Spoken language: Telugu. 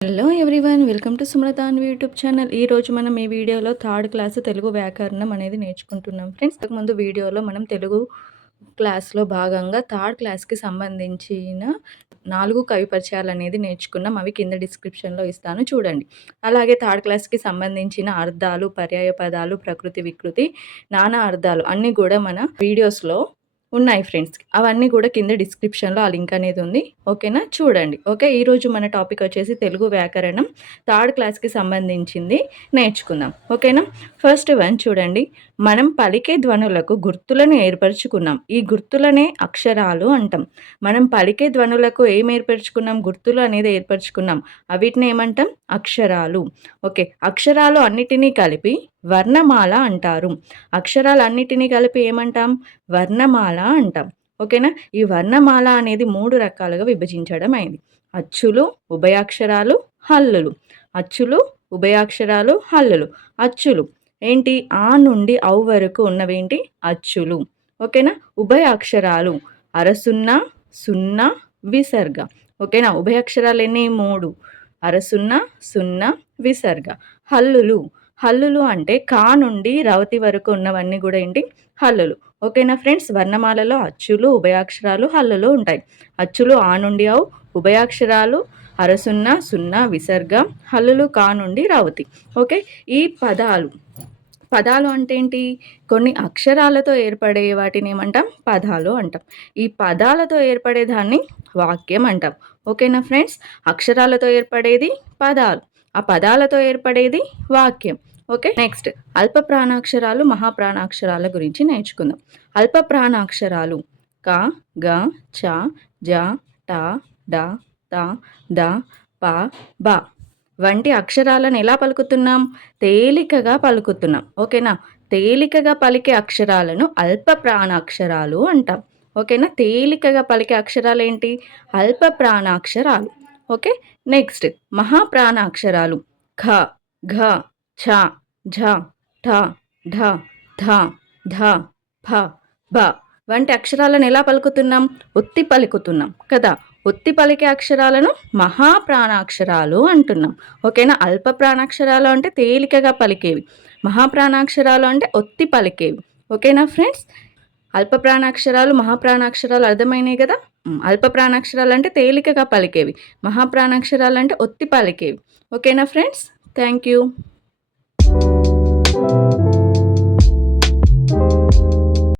Hello everyone, welcome to Sumalatha Anvi YouTube channel. ఈరోజు మనం ఈ వీడియోలో థర్డ్ క్లాస్ తెలుగు వ్యాకరణం అనేది నేర్చుకుంటున్నాం ఫ్రెండ్స్. ముందు వీడియోలో మనం తెలుగు క్లాస్లో భాగంగా థర్డ్ క్లాస్కి సంబంధించిన 4 కవి పరిచయాలు అనేది నేర్చుకున్నాం. అవి కింద డిస్క్రిప్షన్లో ఇస్తాను, చూడండి. అలాగే థర్డ్ క్లాస్కి సంబంధించిన అర్థాలు, పర్యాయ పదాలు, ప్రకృతి వికృతి, నానా అర్థాలు అన్నీ కూడా మన వీడియోస్లో ఉన్నాయి ఫ్రెండ్స్. అవన్నీ కూడా కింద డిస్క్రిప్షన్లో ఆ లింక్ అనేది ఉంది, ఓకేనా, చూడండి. ఓకే, ఈరోజు మన టాపిక్ వచ్చేసి తెలుగు వ్యాకరణం థర్డ్ క్లాస్కి సంబంధించింది నేర్చుకుందాం, ఓకేనా. ఫస్ట్ వన్ చూడండి. మనం పలికే ధ్వనులకు గుర్తులను ఏర్పరచుకున్నాం. ఈ గుర్తులనే అక్షరాలు అంటాం. మనం పలికే ధ్వనులకు ఏం ఏర్పరచుకున్నాం? గుర్తులు అనేది ఏర్పరచుకున్నాం. వీటిని ఏమంటాం? అక్షరాలు. ఓకే, అక్షరాలు అన్నిటినీ కలిపి వర్ణమాల అంటారు. అక్షరాలన్నిటినీ కలిపి ఏమంటాం? వర్ణమాల అంటాం, ఓకేనా. ఈ వర్ణమాల అనేది 3 రకాలుగా విభజించడం అయింది. అచ్చులు, ఉభయాక్షరాలు, హల్లులు. అచ్చులు, ఉభయాక్షరాలు, హల్లులు. అచ్చులు ఏంటి? ఆ నుండి ఔ వరకు ఉన్నవేంటి? అచ్చులు, ఓకేనా. ఉభయాక్షరాలు అరసున్న, సున్నా, విసర్గ, ఓకేనా. ఉభయాక్షరాలు ఎన్ని? 3. అరసున్న, సున్న, విసర్గ. హల్లులు. హల్లులు అంటే కా నుండి రవతి వరకు ఉన్నవన్నీ కూడా ఏంటి? హల్లులు, ఓకేనా ఫ్రెండ్స్. వర్ణమాలలో అచ్చులు, ఉభయాక్షరాలు, హల్లులు ఉంటాయి. అచ్చులు ఆ నుండి ఔ, ఉభయాక్షరాలు అరసున్న, సున్న, విసర్గ, హల్లులు కా నుండి రవతి. ఓకే, ఈ పదాలు అంటే ఏంటి? కొన్ని అక్షరాలతో ఏర్పడే వాటిని ఏమంటాం? పదాలు అంటాం. ఈ పదాలతో ఏర్పడే దాన్ని వాక్యం అంటాం, ఓకేనా ఫ్రెండ్స్. అక్షరాలతో ఏర్పడేది పదాలు, ఆ పదాలతో ఏర్పడేది వాక్యం. ఓకే, నెక్స్ట్ అల్ప ప్రాణాక్షరాలు, మహాప్రాణాక్షరాల గురించి నేర్చుకుందాం. అల్ప ప్రాణాక్షరాలు క, గ, చ, జ, ట, డ, త, ద, ప, బ వంటి అక్షరాలను ఎలా పలుకుతున్నాం? తేలికగా పలుకుతున్నాం, ఓకేనా. తేలికగా పలికే అక్షరాలను అల్ప ప్రాణాక్షరాలు అంటాం, ఓకేనా. తేలికగా పలికే అక్షరాలు ఏంటి? అల్ప ప్రాణాక్షరాలు. ఓకే, నెక్స్ట్ మహాప్రాణాక్షరాలు ఖ, ఘ, ఛ, ఝ, ఠ, ఢ, ధ, ధ, ఫ, బ వంటి అక్షరాలను ఎలా పలుకుతున్నాం? ఒత్తి పలుకుతున్నాం కదా. ఒత్తి పలికే అక్షరాలను మహాప్రాణాక్షరాలు అంటున్నాం, ఓకేనా. అల్ప ప్రాణాక్షరాలు అంటే తేలికగా పలికేవి, మహాప్రాణాక్షరాలు అంటే ఒత్తి పలికేవి, ఓకేనా ఫ్రెండ్స్. అల్ప ప్రాణాక్షరాలు, మహాప్రాణాక్షరాలు అర్థమైనాయి కదా. అల్ప ప్రాణాక్షరాలు అంటే తేలికగా పలికేవి, మహాప్రాణాక్షరాలు అంటే ఒత్తి పలికేవి, ఓకేనా ఫ్రెండ్స్. Thank you.